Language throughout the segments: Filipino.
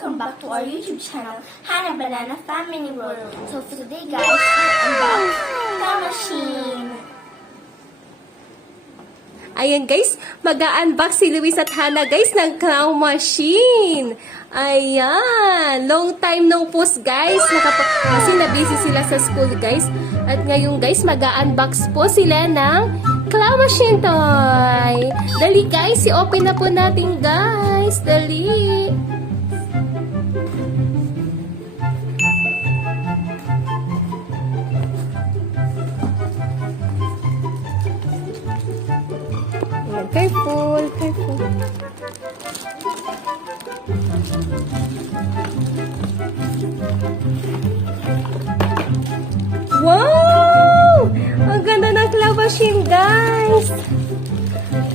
welcome back to our YouTube channel, Hannah Banana Family World. So for today guys, we'll unbox the machine. Ayan guys, mag-unbox si Luis at Hannah guys ng clown machine. Ayan, long time no post guys. Kasi na-busy sila sa school guys. At ngayon guys, mag-unbox po sila ng clown machine toy. Dali guys, i-open na po natin guys. Dali. Careful, careful. Wow! Ang ganda ng claw machine, guys!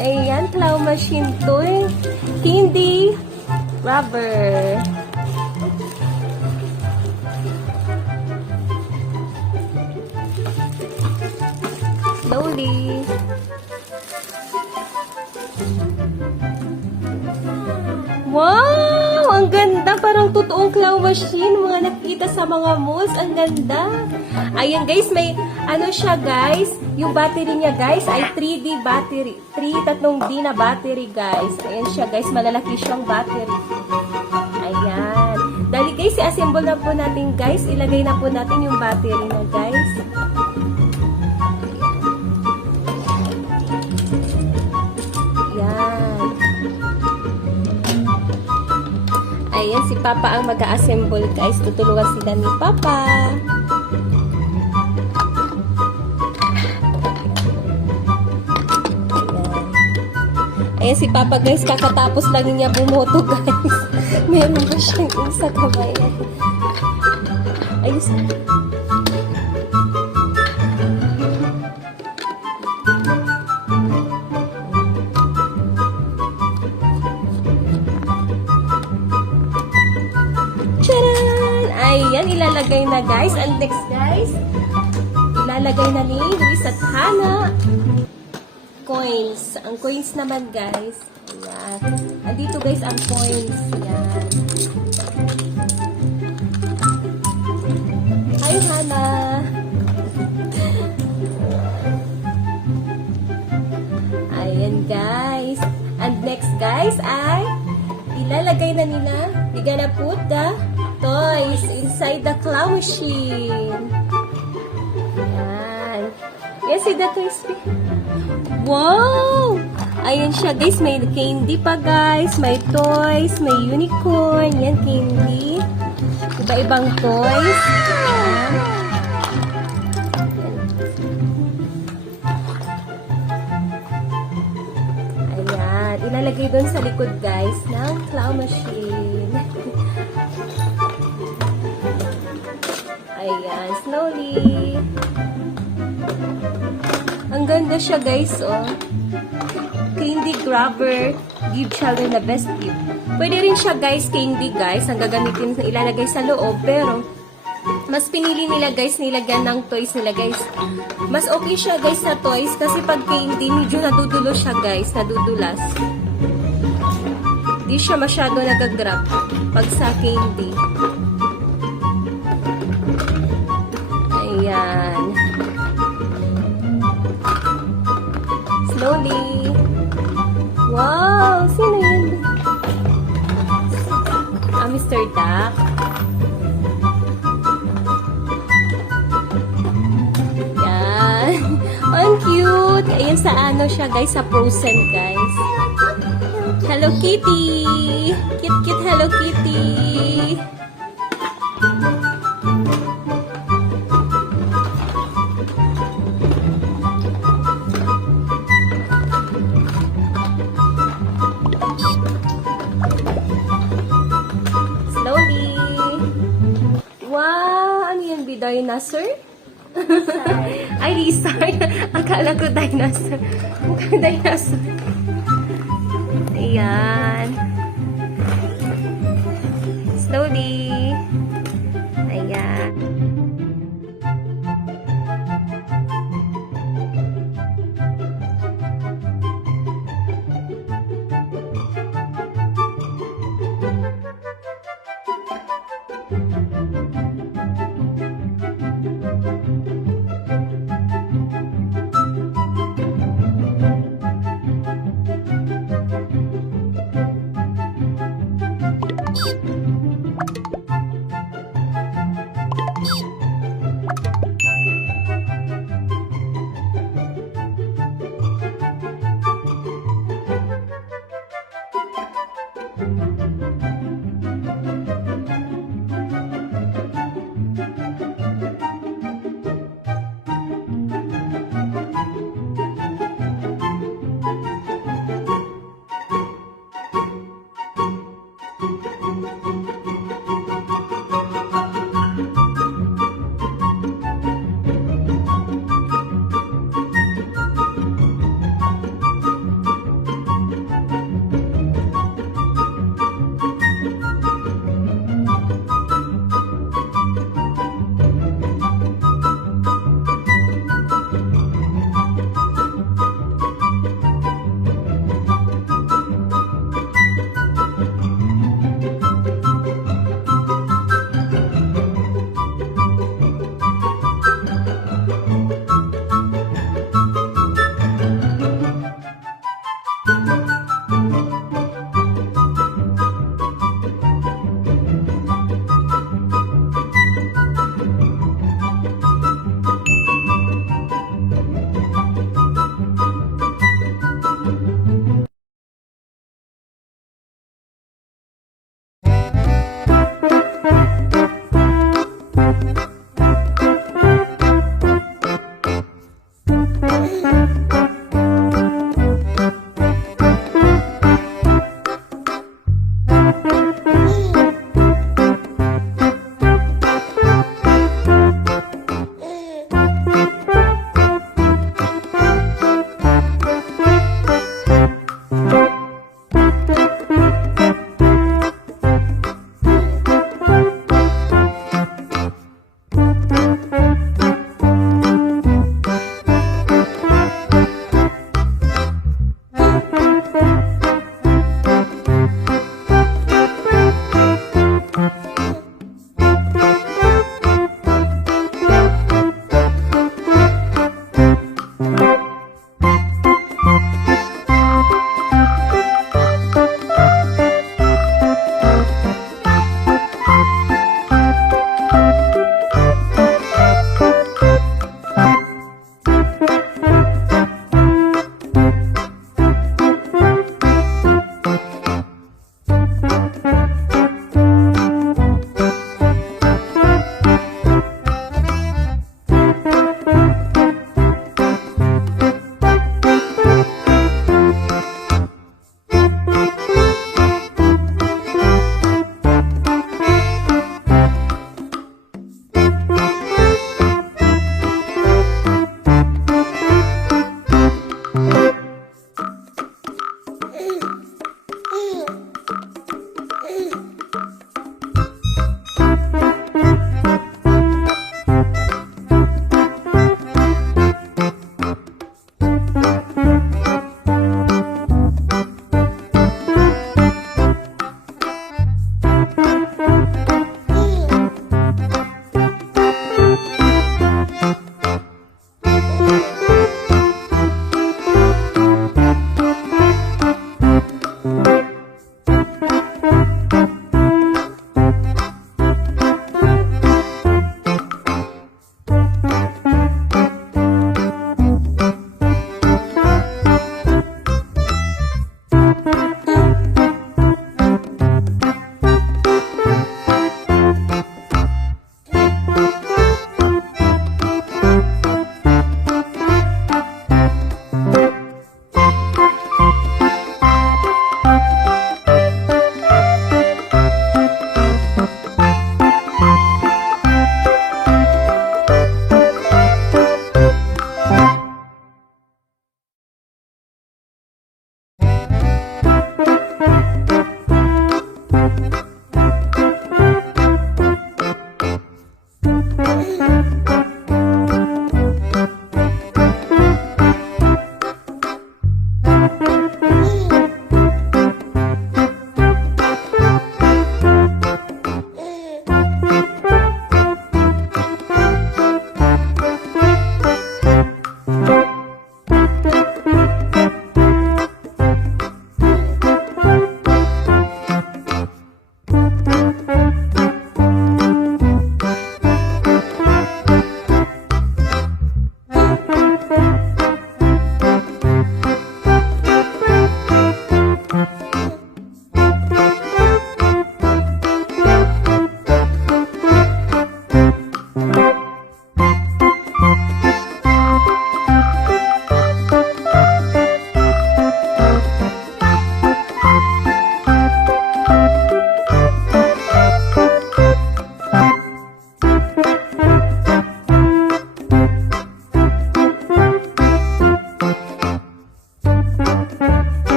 Ayan, claw machine to. Hindi rubber. Slowly. Wow! Ang ganda! Parang totoong claw machine. Mga nakikita sa mga malls. Ang ganda. Ayan guys, may ano siya guys. Yung battery niya guys ay 3D battery. 3D na battery guys. Ayan siya guys. Malalaki siyang battery. Ayan. Dali guys, i-assemble na po natin guys. Ilagay na po natin yung battery na guys. Ayan, si Papa ang mag-assemble guys. Tutulungan sila ni Papa. Ayan si Papa guys. Kakatapos lang niya bumoto guys. Meron pa siyang isa kamay. Ayos. Ayan, ilalagay na guys. And next guys, ilalagay na ni Luis at Hannah coins. Ang coins naman guys. Ayan. Andito guys ang coins. Ayan. Hi Hannah. Ayan guys. And next guys ay ilalagay na nila. We're gonna put the toys inside the claw machine. Ayan. Yes, see the toys. Wow! Ayan siya guys. May candy pa guys. May toys. May unicorn. Yan, candy. Iba-ibang toys. Ayan. Ayan. Ilalagay doon sa likod guys ng claw machine. Ayan, slowly. Ang ganda siya guys, oh. Candy grabber. Give children the best gift. Pwede rin siya guys, candy guys. Ang gagamitin, ilalagay sa loob. Pero, mas pinili nila guys, nilagyan ng toys nila guys. Mas okay siya guys sa toys. Kasi pag candy, medyo nadudulo siya guys. Nadudulas. Hindi siya masyado nagagrab pag sa candy. Ayan. Slowly. Wow! Sino yun? Mr. Duck. Ayan. Ang cute. Ayan sa ano siya guys. Sa Frozen guys. Hello Kitty. Cute Hello Kitty. Dinosaur? Ay, Rizard. Akala ko dinosaur. Mukhang dinosaur. Ayan. Slowly. Ayan.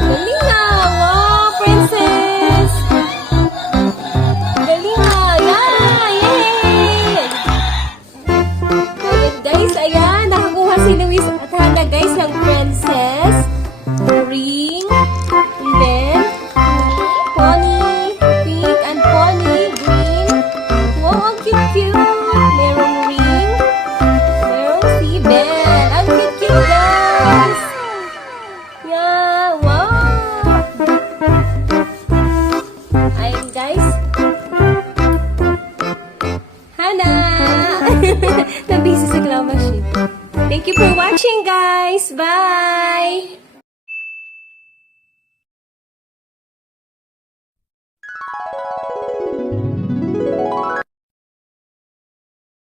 Galing na! Wow, princess! Galing na! Yeah! Yay! Ayan guys, ayan. Nakakuha si Luis at Hannah guys ng princess, ring, and then pony, pink and pony, green. Wow, ang cute-cute! Merong ring, merong si Belle. Ang cute-cute guys! Yeah, wow! Ayun guys. Hannah! Nabisi sa claw machine. Thank you for watching guys. Bye!